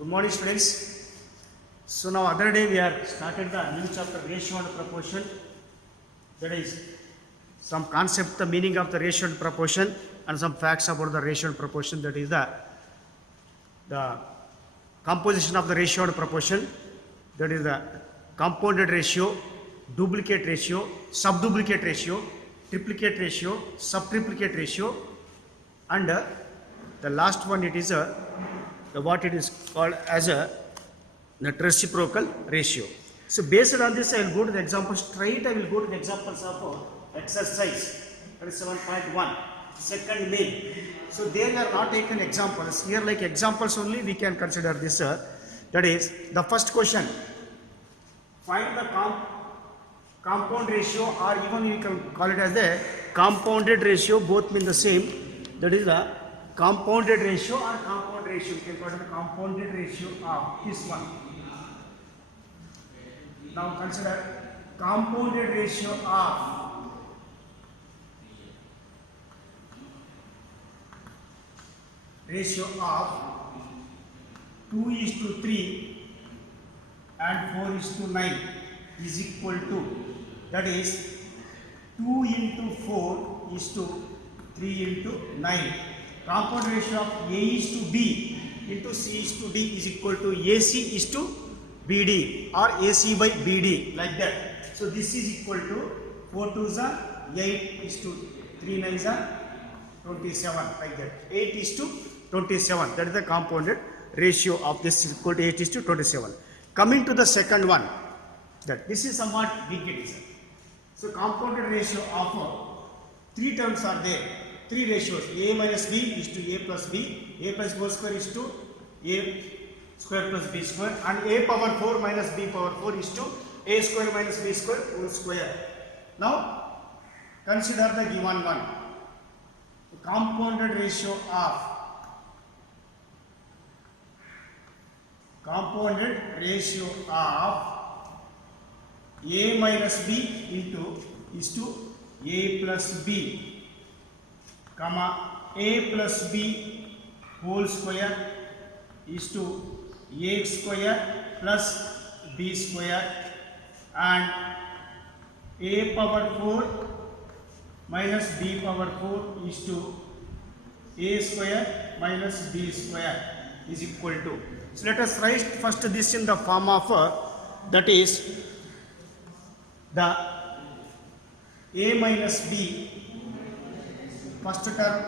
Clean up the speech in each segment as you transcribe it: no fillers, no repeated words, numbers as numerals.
Good morning, students. So now other day we are started the new chapter ratio and proportion. That is some concept, the meaning of the ratio and proportion, and some facts about the ratio and proportion. That is the composition of the ratio and proportion. That is the compounded ratio, duplicate ratio, subduplicate ratio, triplicate ratio, subtriplicate ratio, and the last one it is what it is called as a net reciprocal ratio. So based on this, I will go to the example straight. I will go to the examples of exercise. That is 7.1. Second main. So they are not taken examples. Here like examples only we can consider this. That is the first question. Find the compound ratio, or even you can call it as the compounded ratio. Both mean the same. That is the compounded ratio or compound ratio. You can call it the compounded ratio of this one. Now consider compounded ratio of 2:3 and 4:9 is equal to, that is 2 into 4 is to 3 into 9. Compound ratio of A is to B into C is to D is equal to AC is to BD or AC by BD, like that. So this is equal to 4 2s are 8 is to 3 9s are 27, like that. 8 is to 27. That is the compounded ratio of this is equal to 8 is to 27. Coming to the second one, that this is somewhat big it is. So compounded ratio of 3 terms are there. 3 ratios, A minus B is to A plus B, A plus B square is to A square plus B square, and A power 4 minus B power 4 is to A square minus B square whole square. Now consider the given one. The compounded ratio of A minus B into is to A plus B, comma A plus B whole square is to A square plus B square, and A power 4 minus B power 4 is to A square minus B square is equal to. So let us write first this in the form of that is the A minus B first term,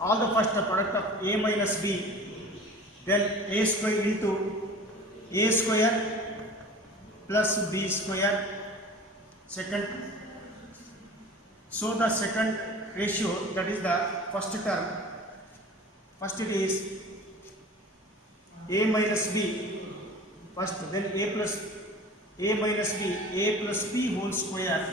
all the first product of A minus B, then A square into A square plus B square, second. So the second ratio, that is the first term, first it is A minus B first, then A minus B, A plus B whole square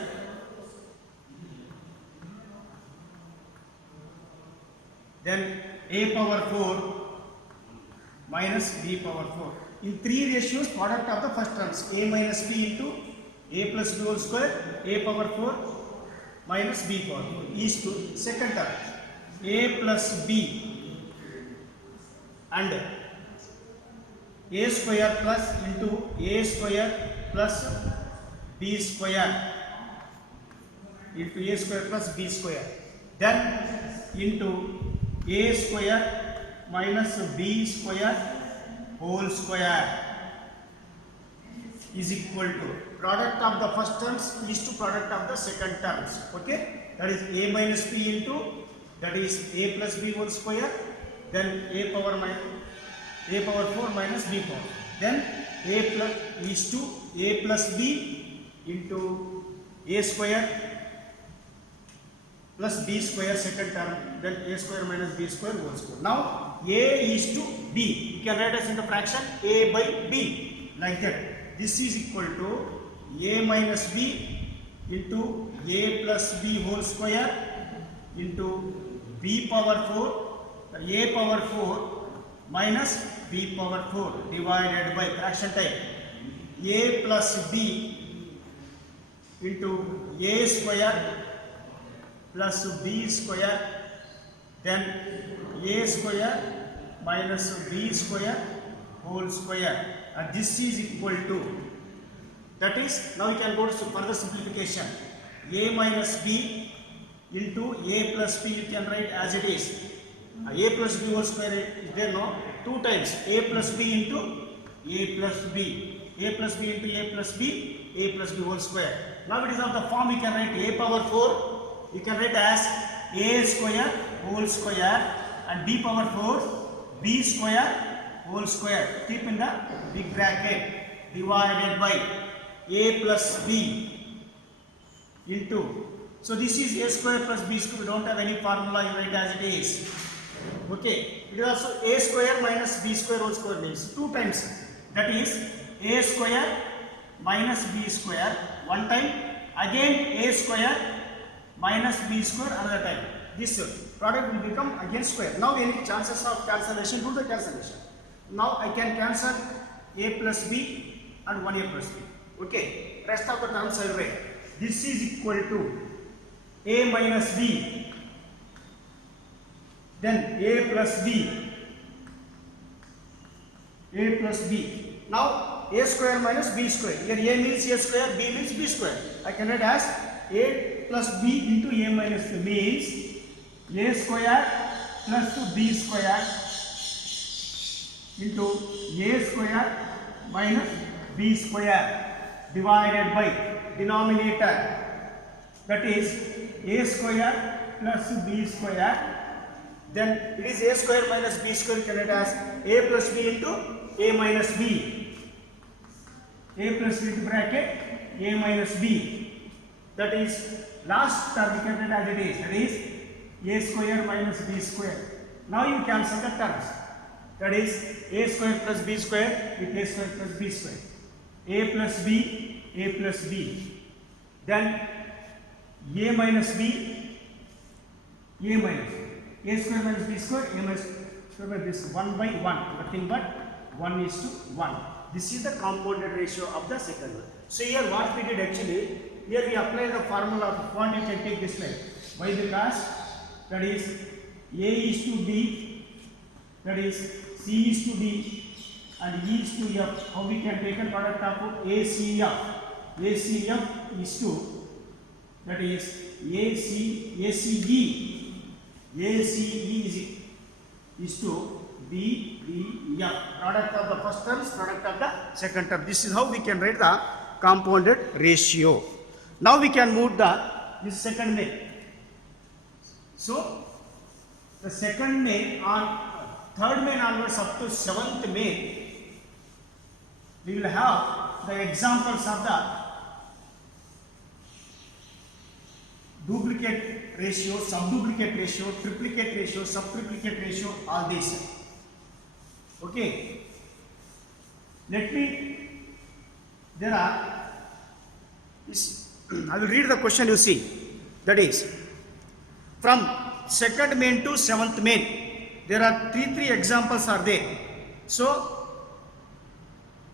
then A power 4 minus B power 4. In 3 ratios, product of the first terms, A minus B into A plus B whole square, A power 4 minus B power 4 is to second term, A plus B and A square plus into A square plus B square into A square plus B square, then into A square minus B square whole square is equal to product of the first terms is to product of the second terms. Okay, that is A minus B into, that is A plus B whole square, then A power 4 minus B power, then A plus is to A plus B into A square plus B square second term, then A square minus B square whole square. Now A is to B, you can write as in the fraction A by B, like that. This is equal to A minus B into A plus B whole square into B power 4, A power 4 minus B power 4 divided by fraction type A plus B into A square plus B square, then A square minus B square whole square, and this is equal to, that is, now you can go to further simplification, a minus b into a plus b, you can write as it is. A plus b whole square is there, no? 2 times a plus b into a plus b, a plus b into a plus b, a plus b whole square. Now it is of the form, you can write a power 4, you can write as a square whole square, and b power 4 b square whole square. Keep in the big bracket, divided by a plus b into, so this is a square plus b square, we don't have any formula, you write as it is. Okay, it is also a square minus b square whole square means 2 times, that is a square minus b square one time, again a square minus b square another time. This product will become again square. Now any chances of cancellation, do the cancellation. Now I can cancel a plus b and 1a plus b. Okay, rest of the terms I will write. This is equal to a minus b, then a plus b, a plus b. Now a square minus b square. Here a means a square, b means b square. I can write as a plus b into a minus b means a square plus b square into a square minus b square divided by denominator, that is a square plus b square. Then it is a square minus b square, can write as a plus b into a minus b, a plus b into bracket a minus b, that is last term you can write as it is, that is a square minus b square. Now you cancel the terms, that is a square plus b square with a square plus b square, a plus b, a plus b, then a minus b, a minus a square minus b square, a minus square by b square, 1 by 1, nothing but 1:1. This is the compounded ratio of the second one. So here what we did actually, here we apply the formula of one, you can take this line. Why? Because that is a is to b, that is c is to d, and e is to f. How we can take a product of ACF? ACF is to, that is ACE is to BDF, product of the first terms, product of the second term. This is how we can write the compounded ratio. Now we can move this second main. So the second main on third main onwards up to seventh main, we will have the examples of the duplicate ratio, subduplicate ratio, triplicate ratio, subtriplicate ratio, all these. Okay. Let me, there are, I will read the question, you see, that is, from second main to seventh main, there are three examples are there. So,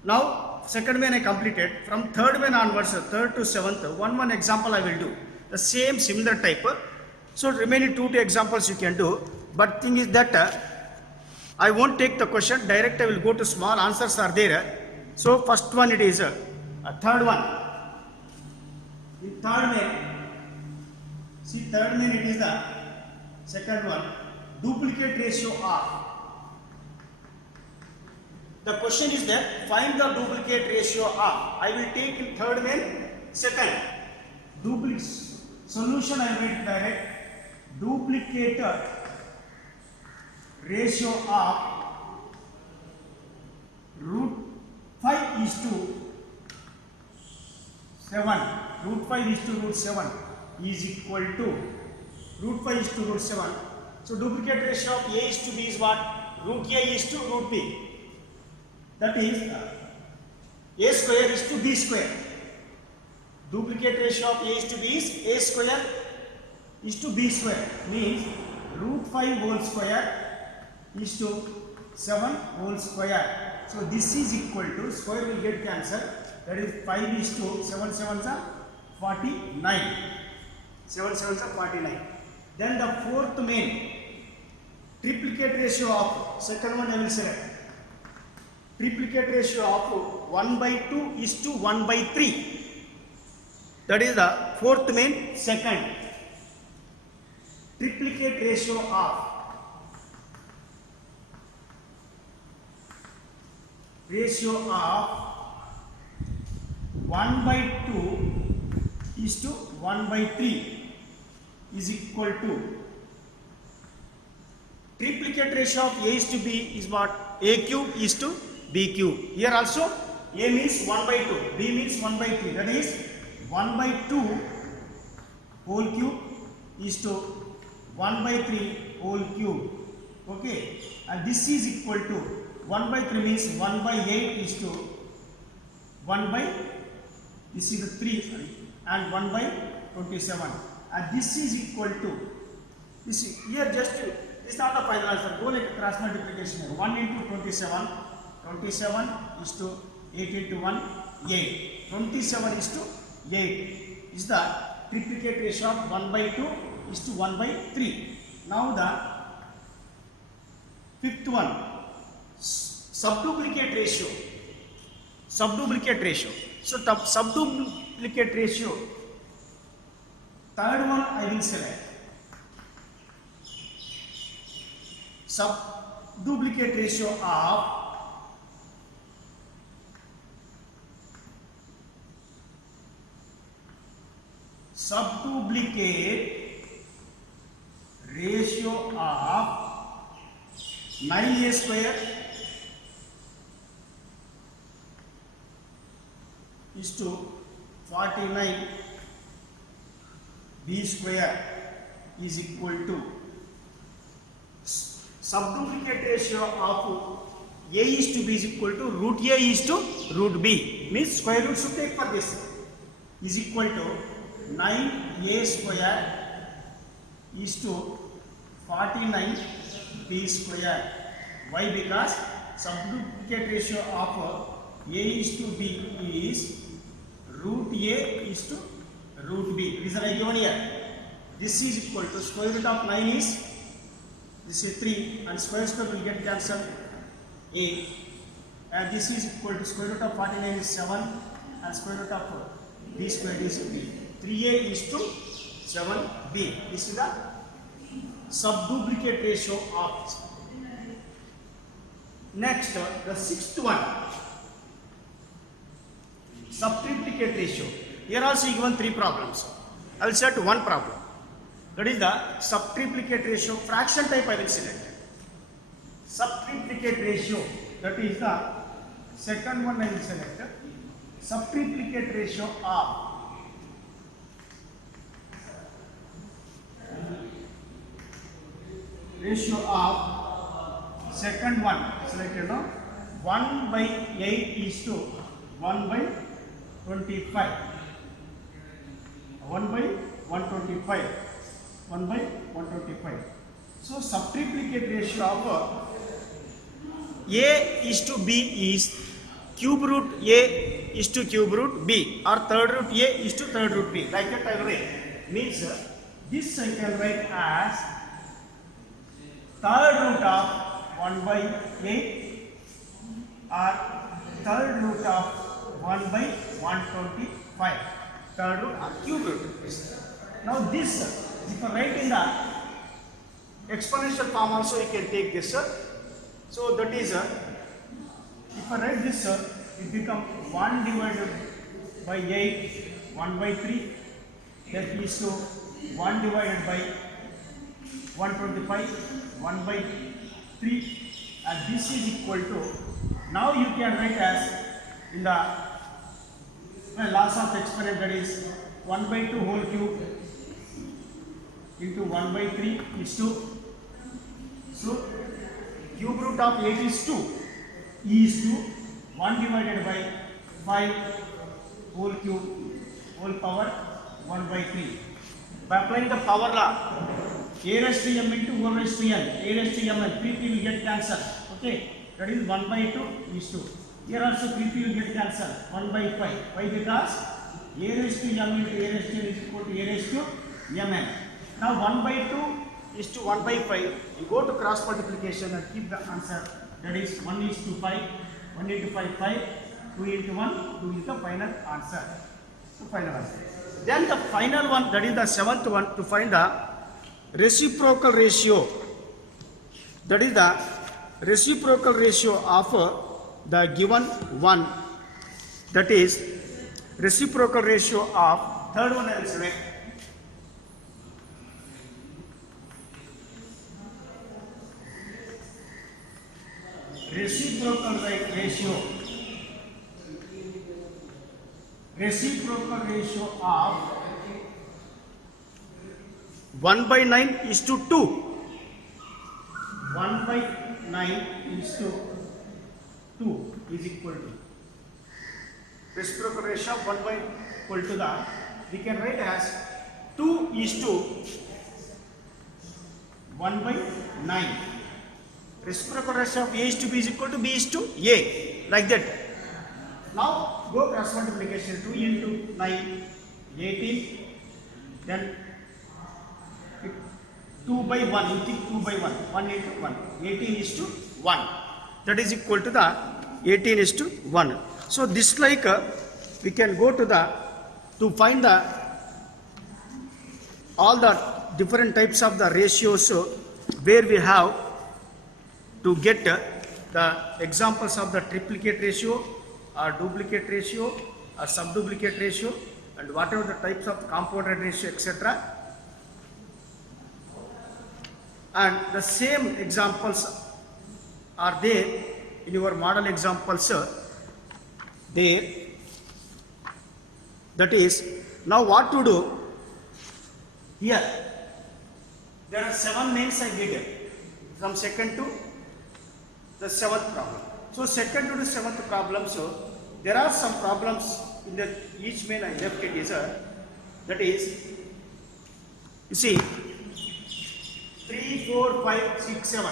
now second main I completed, from third main onwards, third to seventh, one example I will do. The same similar type. So remaining two examples you can do, but thing is that I won't take the question direct, I will go to small answers are there. So first one it is a third one. In third main, see third main it is the second one, duplicate ratio of. The question is that find the duplicate ratio of. I will take in third main second. Duplicate solution I will write direct. Duplicator ratio of root 5 is to 7. Root 5 is to root 7 is equal to root 5 is to root 7. So duplicate ratio of a is to b is what? Root a is to root b. That is a square is to b square. Duplicate ratio of a is to b is a square is to b square, means root 5 whole square is to 7 whole square. So this is equal to, square will get cancelled, that is 5 is to 7 7s are 49. 7 7s are 49. Then the fourth main, triplicate ratio of, second one I will select. triplicate ratio of 1 by 2 is to 1 by 3. That is the fourth main. Second, triplicate ratio of 1 by 2 is to 1 by 3 is equal to triplicate ratio of A is to B is what? A cube is to B cube. Here also A means 1 by 2, B means 1 by 3. That is 1 by 2 whole cube is to 1 by 3 whole cube. Okay, and this is equal to 1 by 3 means 1 by 8 is to 1 by, this is the 3, sorry, and 1 by 27. And this is equal to, this is, here just, this is not the final answer, go like cross multiplication here. 1 into 27, 27 is to 8 into 1, 8. 27 is to 8 is the triplicate ratio of 1 by 2 is to 1 by 3. Now the fifth one, subduplicate ratio. Subduplicate ratio. So subduplicate ratio, third one I will select. Subduplicate ratio of of 9a square is to 49 b square is equal to subduplicate ratio of a is to b is equal to root a is to root b, means square root should take for this, is equal to 9a square is to 49 b square. Why? Because subduplicate ratio of a is to b is root a is to root b. Reason I given here. This is equal to square root of 9 is, this is 3 and square will get cancelled a, and this is equal to square root of 49 is 7 and square root of b square is b. 3a is to 7b. This is the subduplicate ratio of. Next, the sixth one, subtriplicate ratio. Here also given three problems. I will set one problem. That is the subtriplicate ratio. Fraction type I will select. Subtriplicate ratio. That is the second one I will select. Subtriplicate ratio of second one selected now 1 by 8 is to 1 by 25, 1 by 125, 1 by 125. So subtriplicate ratio of a is to b is cube root a is to cube root b, or third root a is to third root b. Like that I will write. Means this I can write as third root of 1 by 8 or third root of 1 by 125. Third root or cube root. Now this, if I write in the exponential form also you can take this. So that is, if I write this, it becomes 1 divided by 8, 1 by 3. That is to 1 divided by 125, 1 by 3, and this is equal to, now you can write as in the laws of exponent, that is 1 by 2 whole cube into 1 by 3 is 2. So cube root of 8 is 2, e is 2, 1 divided by 5 whole cube whole power 1 by 3. By applying the power law, a raised to m into 1 raised to n, a raised to m and 3p will get cancelled. Okay, that is 1 by 2 is 2. Here also 3p will get cancelled, 1 by 5. Why? Because a raised to m into a raised to n is equal to a raised to mn. Now 1 by 2 is to 1 by 5. You go to cross multiplication and keep the answer, that is 1 is to 5 1 into 5, 5, 2 into 1, 2 is the final answer. So final answer. Then the final one, that is the seventh one, to find the reciprocal ratio. That is the reciprocal ratio of the given one. That is reciprocal ratio of, third one I will select. Reciprocal ratio of 1 by 9 is to 2. 1 by 9 is to 2 is equal to, reciprocal ratio of 1 by equal to the, we can write as 2 is to 1 by 9. Reciprocal ratio of A is to B is equal to B is to A, like that. Now go cross multiplication, 2 into 9, 18, then 2 by 1, you think 2 by 1, 1 into 1, 18 is to 1. That is equal to the 18 is to 1. So this like we can go to the, to find the all the different types of the ratios where we have to get the examples of the triplicate ratio or duplicate ratio or subduplicate ratio and whatever the types of compounded ratio, etc. And the same examples are there in your model examples there. That is, now what to do? Here, there are 7 mains I did from second to the 7th problem. So second to the 7th problem, so there are some problems in the each main I left it is that is, you see, 3, 4, 5, 6, 7.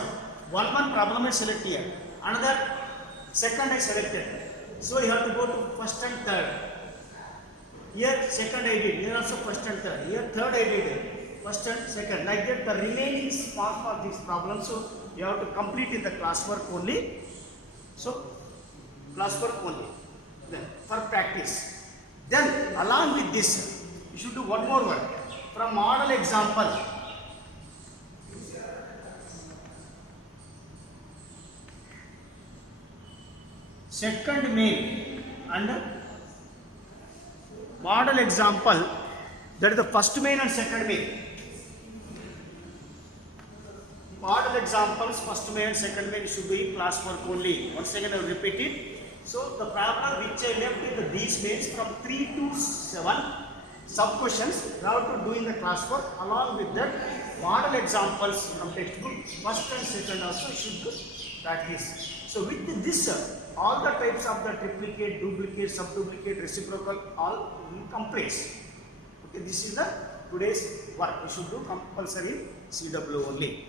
One problem I select here. Another second I selected. So you have to go to first and third. Here second I did. Here also first and third. Here third I did. First and second. Like that the remaining part of this problem. So you have to complete in the classwork only. So classwork only. Then for practice. Then along with this, you should do one more work. From model example. Second main and model example, that is the first main and second main. Model examples, first main and second main should be in classwork only. Once again I will repeat it. So the problem which I left is these mains from 3 to 7 sub questions you have to do in the classwork. Along with that, model examples from textbook, first and second also should do practice. So with this, all the types of the triplicate, duplicate, subduplicate, reciprocal, all complete. Okay, this is the today's work. We should do compulsory CW only.